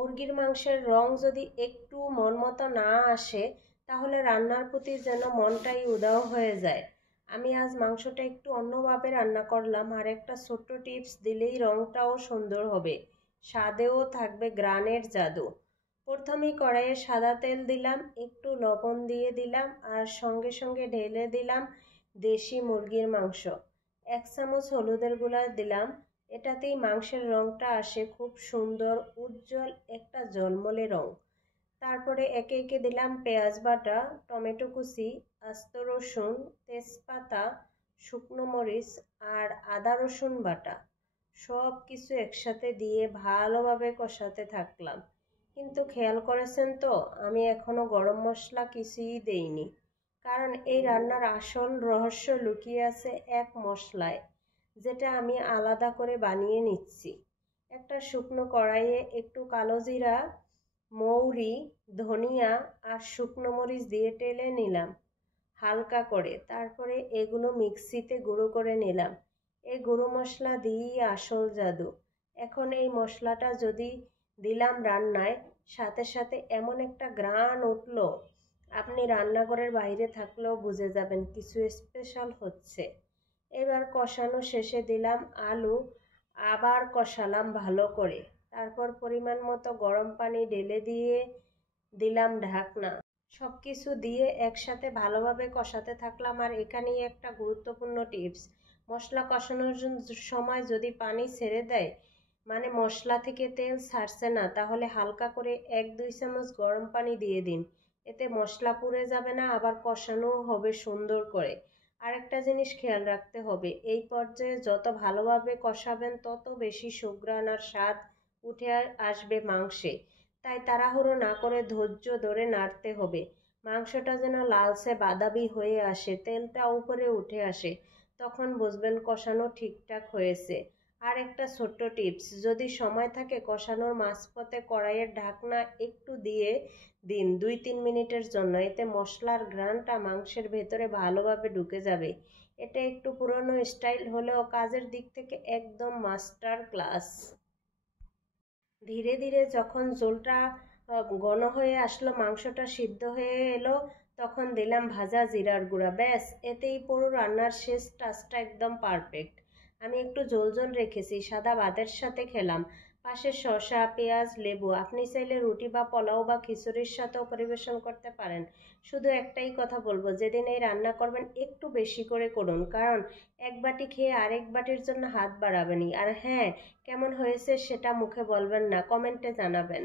মুরগির মাংসের রং যদি একটু মন মতো না আসে তাহলে রান্নার প্রতি যেন মনটাই উধাও হয়ে যায়। আমি আজ মাংসটা একটু অন্যভাবে রান্না করলাম, আর একটা ছোট্ট টিপস দিলেই রংটাও সুন্দর হবে, স্বাদেও থাকবে গ্রানের জাদু। প্রথমেই কড়াইয়ে সাদা তেল দিলাম, একটু লবণ দিয়ে দিলাম, আর সঙ্গে সঙ্গে ঢেলে দিলাম দেশি মুরগির মাংস। 1 চামচ হলুদের গুঁড়া দিলাম, এটাতেই মাংসের রংটা আসে খুব সুন্দর উজ্জ্বল একটা ঝলমলে রং। তারপরে একে একে দিলাম পেঁয়াজ বাটা, টমেটো কুচি, আস্ত রসুন, তেজপাতা, শুকনো মরিচ আর আদা রসুন বাটা। সব কিছু একসাথে দিয়ে ভালোভাবে কষাতে থাকলাম। কিন্তু খেয়াল করেছেন তো, আমি এখনো গরম মশলা কিছুই দেইনি, কারণ এই রান্নার আসল রহস্য লুকিয়ে আছে এক মশলায়, যেটা আমি আলাদা করে বানিয়ে নিচ্ছি। একটা শুকনো কড়াইয়ে একটু কালো জিরা, মৌরি, ধনিয়া আর শুকনো মরিচ দিয়ে টেলে নিলাম হালকা করে। তারপরে এগুলো মিক্সিতে গুঁড়ো করে নিলাম। এই গুঁড়ো মশলা দিয়েই আসল জাদু। এখন এই মশলাটা যদি দিলাম রান্নায়, সাথে সাথে এমন একটা ঘ্রাণ উঠলো, আপনি রান্নাঘরের বাইরে থাকলেও বুঝে যাবেন কিছু স্পেশাল হচ্ছে। এবার কষানো শেষে দিলাম আলু, আবার কষালাম ভালো করে। তারপর পরিমাণ মতো গরম পানি ঢেলে দিয়ে দিলাম ঢাকনা। সব কিছু দিয়ে একসাথে ভালোভাবে কষাতে থাকলাম। আর এখানেই একটা গুরুত্বপূর্ণ টিপস, মশলা কষানোর সময় যদি পানি ছেড়ে দেয়, মানে মশলা থেকে তেল ছাড়ছে না, তাহলে হালকা করে 1-2 চামচ গরম পানি দিয়ে দিন। এতে মশলা পুড়ে যাবে না, আবার কষানোও হবে সুন্দর করে। আরেকটা জিনিস খেয়াল রাখতে হবে, এই পর্যায়ে যত ভালোভাবে কষাবেন তত বেশি সুঘ্রাণ আর স্বাদ উঠে আসবে মাংসে। তাই তাড়াহুড়ো না করে ধৈর্য ধরে নাড়তে হবে। মাংসটা যেন লালচে বাদামি হয়ে আসে, তেলটা উপরে উঠে আসে, তখন বুঝবেন কষানো ঠিকঠাক হয়েছে। আর একটা ছোট্ট টিপস, যদি সময় থাকে কষানোর মাঝপথে কড়াইয়ের ঢাকনা একটু দিয়ে দিন 2-3 মিনিটের জন্য, এতে মশলার ঘ্রাণটা মাংসের ভেতরে ভালোভাবে ঢুকে যাবে। এটা একটু পুরনো স্টাইল হলেও কাজের দিক থেকে একদম মাস্টার ক্লাস। ধীরে ধীরে যখন ঝোলটা ঘন হয়ে আসলো, মাংসটা সিদ্ধ হয়ে এলো, তখন দিলাম ভাজা জিরার গুঁড়া। ব্যাস, এতেই পুরো রান্নার শেষ টাচটা একদম পারফেক্ট। আমি একটু ঝোল ঝোল রেখেছি, সাদা ভাতের সাথে খেলাম, পাশে শসা, পেঁয়াজ, লেবু। আপনি চাইলে রুটি বা পোলাও বা খিচুড়ির সাথেও পরিবেশন করতে পারেন। শুধু একটাই কথা বলবো, যেদিন এই রান্না করবেন একটু বেশি করে করুন, কারণ এক বাটি খেয়ে আরেক বাটির জন্য হাত বাড়াবেনই। আর হ্যাঁ, কেমন হয়েছে সেটা মুখে বলবেন না, কমেন্টে জানাবেন।